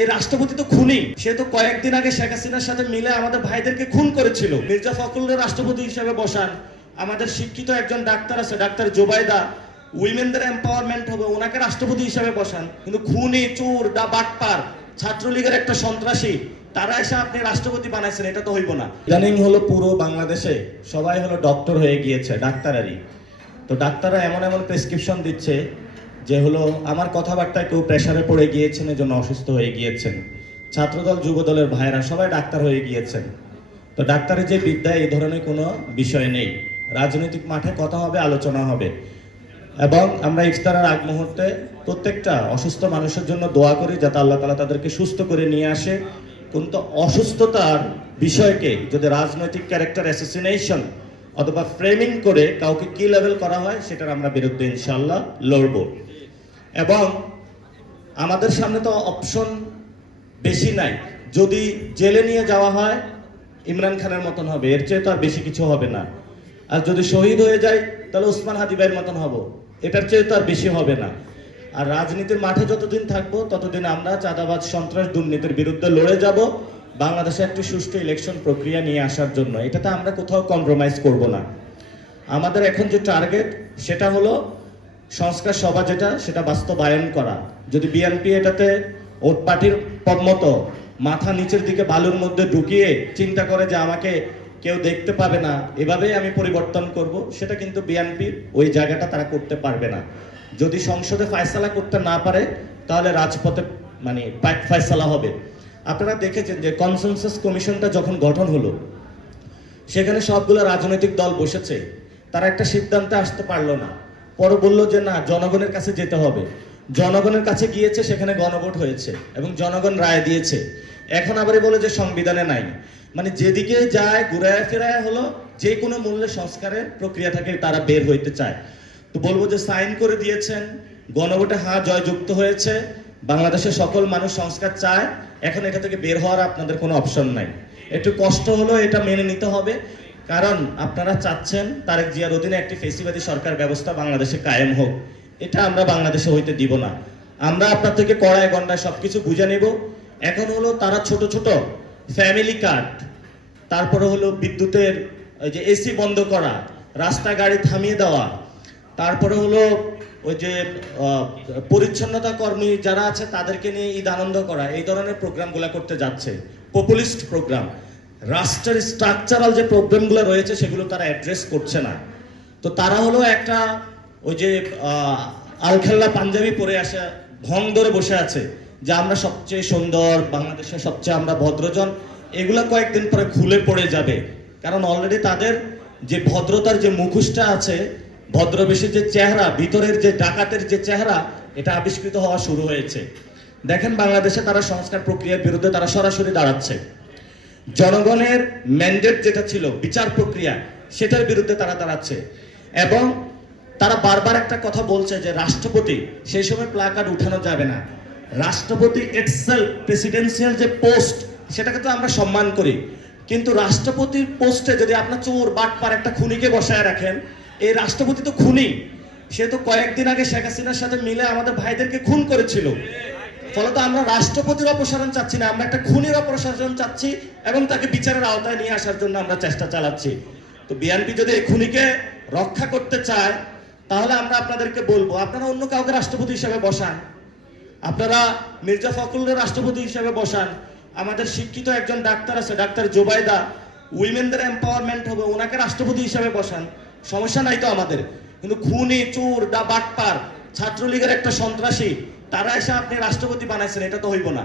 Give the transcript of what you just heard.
এই রাষ্ট্রপতি তো খুনি, সে তো কয়েকদিন আগে শেখ হাসিনার সাথে মিলে আমাদের ভাইদেরকে খুন করেছিল। মির্জা ফখরুলের রাষ্ট্রপতি হিসেবে বসান, আমাদের শিক্ষিত একজন ডাক্তার আছে ডাক্তার জোবাইদা, উইমেনদের এম্পাওয়ারমেন্ট হবে, ওনাকে রাষ্ট্রপতি হিসেবে বসান। কিন্তু খুনি, চোর, বাটপার, ছাত্রলীগের একটা সন্ত্রাসী, তারা এসে আপনি রাষ্ট্রপতি বানাইছেন, এটা তো হইব না। ইদানিং হলো পুরো বাংলাদেশে সবাই হলো ডক্টর হয়ে গিয়েছে, ডাক্তারারই। তো ডাক্তাররা এমন এমন প্রেসক্রিপশন দিচ্ছে যে হলো আমার কথাবার্তায় কেউ প্রেসারে পড়ে গিয়েছেন, এজন্য অসুস্থ হয়ে গিয়েছেন। ছাত্রদল, যুবদলের ভাইরা সবাই ডাক্তার হয়ে গিয়েছেন। তো ডাক্তারের যে বিদ্যা, এই ধরনের কোনো বিষয় নেই। রাজনৈতিক মাঠে কথা হবে, আলোচনা হবে। এবং আমরা ইফতারের আগ মুহূর্তে প্রত্যেকটা অসুস্থ মানুষের জন্য দোয়া করি যাতে আল্লাহ তাআলা তাদেরকে সুস্থ করে নিয়ে আসে। কিন্তু অসুস্থতার বিষয়কে যদি রাজনৈতিক ক্যারেক্টার অ্যাসাসিনেশন অথবা ফ্রেমিং করে কাউকে কি লেভেল করা হয়, সেটার আমরা বিরুদ্ধে ইনশাআল্লাহ লড়ব। এবং আমাদের সামনে তো অপশন বেশি নাই। যদি জেলে নিয়ে যাওয়া হয়, ইমরান খানের মতন হবে, এর চেয়ে তো আর বেশি কিছু হবে না। আর যদি শহীদ হয়ে যায়, তাহলে ওসমান হাদি ভাইয়ের মতন হব, এটার চেয়ে তো আর বেশি হবে না। আর রাজনীতির মাঠে যতদিন থাকবো ততদিন আমরা চাঁদাবাজ, সন্ত্রাস, দুর্নীতির বিরুদ্ধে লড়ে যাব, বাংলাদেশে একটি সুষ্ঠু ইলেকশন প্রক্রিয়া নিয়ে আসার জন্য। এটাতে আমরা কোথাও কম্প্রোমাইজ করব না। আমাদের এখন যে টার্গেট, সেটা হলো সংস্কার সভা যেটা, সেটা বাস্তবায়ন করা। যদি বিএনপি এটাতে ওট পার্টির মতো মাথা নিচের দিকে বালুর মধ্যে ঢুকিয়ে চিন্তা করে যে আমাকে কেউ দেখতে পাবে না, এভাবেই আমি পরিবর্তন করব, সেটা কিন্তু বিএনপির ওই জায়গাটা তারা করতে পারবে না। যদি সংসদে ফয়সালা করতে না পারে, তাহলে রাজপথে ফয়সালা হবে। আপনারা দেখেছেন যে কনসেনসাস কমিশনটা যখন গঠন হলো, সেখানে সবগুলো রাজনৈতিক দল বসেছে, তারা একটা সিদ্ধান্তে আসতে পারলো না। পরে বললো যে না, জনগণের কাছে যেতে হবে। জনগণের কাছে গিয়েছে, সেখানে গণভোট হয়েছে এবং জনগণ রায় দিয়েছে। এখন আবারই বলে যে সংবিধানে নাই। যেদিকে যায় ঘুরায় ফেরায় হলো যে কোনো মূল্যে সংস্কারের প্রক্রিয়া থেকে তারা বের হইতে চায়। তো বলবো যে সাইন করে দিয়েছেন, গণভোটে হ্যাঁ জয়যুক্ত হয়েছে, বাংলাদেশের সকল মানুষ সংস্কার চায়, এখন এটা থেকে বের হওয়ার আপনাদের কোনো অপশন নাই। একটু কষ্ট হলো, এটা মেনে নিতে হবে। কারণ আপনারা চাচ্ছেন তারেক জিয়ার অধীনে একটি ফেসিবাদী সরকার ব্যবস্থা বাংলাদেশে কায়েম হোক, এটা আমরা বাংলাদেশে হইতে দিব না। আমরা আপনার থেকে কড়ায় গন্ডায় সবকিছু বুঝে নেব। এখন হলো তারা ছোট ছোট ফ্যামিলি কার্ড, তারপরে হলো বিদ্যুতের ওই যে এসি বন্ধ করা, রাস্তা গাড়ি থামিয়ে দেওয়া, তারপরে হলো ওই যে পরিচ্ছন্নতা কর্মী যারা আছে তাদেরকে নিয়ে ঈদ আনন্দ করা, এই ধরনের প্রোগ্রামগুলো করতে যাচ্ছে। পপুলিস্ট প্রোগ্রাম, রাষ্ট্রের স্ট্রাকচারাল যে প্রবলেমগুলো রয়েছে সেগুলো তারা অ্যাড্রেস করছে না। তো তারা হলো একটা ওই যে আলখেল্লা পাঞ্জাবি পরে আসে, ভং ধরে বসে আছে যে আমরা সবচেয়ে সুন্দর, বাংলাদেশের সবচেয়ে আমরা ভদ্রজন। এগুলা কয়েকদিন পরে খুলে পড়ে যাবে, কারণ অলরেডি তাদের যে ভদ্রতার যে মুখোশটা আছে, ভদ্রবেশীর যে চেহারা, ভিতরের যে ডাকাতের যে চেহারা, এটা আবিষ্কৃত হওয়া শুরু হয়েছে। দেখেন বাংলাদেশে তারা সংস্কার প্রক্রিয়ার বিরুদ্ধে তারা সরাসরি দাঁড়াচ্ছে। জনগণের ম্যান্ডেট যেটা ছিল বিচার প্রক্রিয়া, সেটার বিরুদ্ধে তারা দাঁড়াচ্ছে। এবং তারা বারবার একটা কথা বলছে যে রাষ্ট্রপতি, সেই সময় প্ল্যাকার্ড উঠানো যাবে না। রাষ্ট্রপতি ইটসেলফ, প্রেসিডেন্সিয়াল যে পোস্ট, সেটাকে তো আমরা সম্মান করি, কিন্তু রাষ্ট্রপতির পোস্টে যদি আপনার চোর, বাটপার একটা খুনিকে বসায় রাখেন, এই রাষ্ট্রপতি তো খুনি, সে তো কয়েকদিন আগে শেখ হাসিনার সাথে মিলে আমাদের ভাইদেরকে খুন করেছিল। ফলত আমরা রাষ্ট্রপতির অপসারণ চাচ্ছি না, আমরা একটা খুনির অপসারণ চাচ্ছি এবং তাকে বিচারের আওতায় নিয়ে আসার জন্য আমরা চেষ্টা চালাচ্ছি। তো বিএনপি যদি এই খুনিকে রক্ষা করতে চায়, তাহলে আমরা আপনাদেরকে বলবো আপনারা অন্য কাউকে রাষ্ট্রপতি হিসেবে বসান। আপনারা মির্জা ফখরুলের রাষ্ট্রপতি হিসেবে বসান। আমাদের শিক্ষিত একজন ডাক্তার আছে ডাক্তার জোবাইদা, উইমেনদের এম্পাওয়ারমেন্ট হবে, ওনাকে রাষ্ট্রপতি হিসেবে বসান, সমস্যা নাই তো আমাদের। কিন্তু খুনি, চোর, বাটপার, ছাত্রলীগের একটা সন্ত্রাসী, তারা এসে আপনি রাষ্ট্রপতি বানাইছেন, এটা তো হইব না।